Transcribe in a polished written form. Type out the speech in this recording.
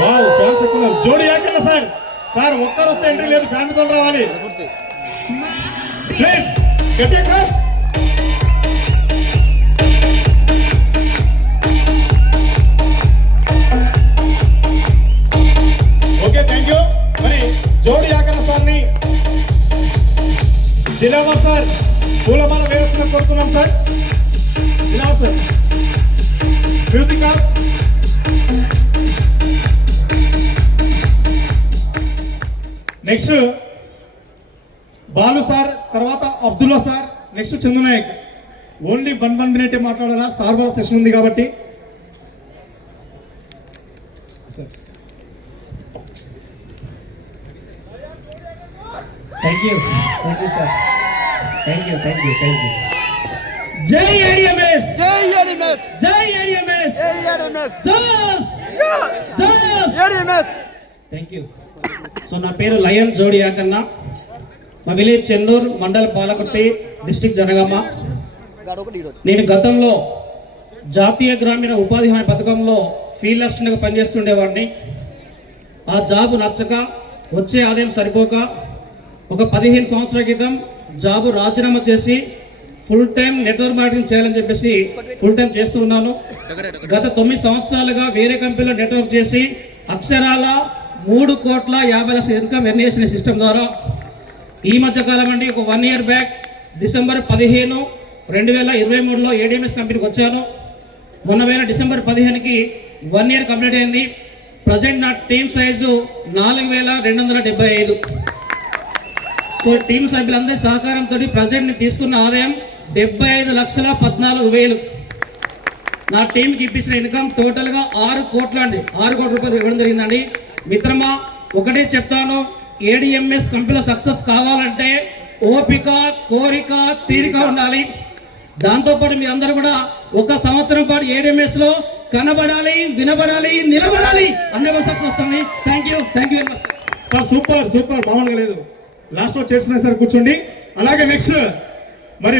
Wow fans ఎక్కువ జోడి Yakanna sir sir ఒక్కరు వస్తే ఎంట్రీ లేదు ఫ్యామిలీతో రావాలి please get your claps okay thank you మరి జోడి యాకన్న సార్ని జిలావర్ సార్ పూలమాల వేస్తున్న కోరుతున్నాం sir Jilawar sir music next Balu sir తర్వాత Abdullah sir next Chandu Nayak only 1 minute మాట్లాడాలా సార్ వాళ్ళ సెషన్ ఉంది కాబట్టి thank you sir thank you జై ఏడిఎంఎస్ జై ఏడిఎంఎస్ జై ADMS ADMS ADMS thank you so నా పేరు లయన్ జోడి యాకన్న మా విలేజ్ చెన్నూరు మండల్ పాలకుర్తి డిస్ట్రిక్ట్ జనగామ నేను గతంలో జాతీయ గ్రామీణ ఉపాధి హామీ పథకంలో ఫీల్డ్ అసిస్టెంట్గా పనిచేస్తుండేవాడిని ఆ జాబ్ నచ్చక వచ్చే ఆదాయం సరిపోక ఒక 15 సంవత్సరాల క్రితం జాబు రాజీనామా చేసి ఫుల్ టైం నెట్వర్క్ మార్కెటింగ్ చేయాలని చెప్పేసి ఫుల్ టైం చేస్తున్నాను. గత 9 సంవత్సరాలుగా వేరే కంపెనీలో నెట్వర్క్ చేసి అక్షరాల 3,50,00,000 ఇన్కమ్ ఎర్న్ చేసిన సిస్టమ్ ద్వారా ఈ మధ్య కాలం అండి ఒక 1 ఇయర్ బ్యాక్ డిసెంబర్ 15, 2023లో ఏడిఎంఎస్ కంపెనీకి వచ్చాను. మొన్న డిసెంబర్ 15కి 1 ఇయర్ కంప్లీట్ అయింది. ప్రజెంట్ నా టీమ్ సైజు 4,275. సో టీమ్ సభ్యులందరి సహకారంతో ప్రజెంట్ తీసుకున్న ఆదాయం 75,14,000. నా టీంకి ఇప్పించిన ఇన్కమ్ టోటల్గా 6 కోట్ల అండి, 6 కోట్ల రూపాయలు ఇవ్వడం జరిగిందండి. మిత్రమా ఒకటే చెప్తాను, ఏడిఎంఎస్ కంపెనీలో సక్సెస్ కావాలంటే ఓపిక, కోరిక, తీరిక ఉండాలి. దాంతోపాటు మీ అందరూ కూడా 1 సంవత్సరం పాటు ఏడిఎంఎస్ లో కనబడాలి, వినబడాలి, నిలబడాలి. అందరూ సక్సెస్ వస్తుంది. Thank you very much sir. Super మామూలుగా లేదు. లాస్ట్ లో చేసిన సార్ కూర్చోండి. అలాగే నెక్స్ట్ మరి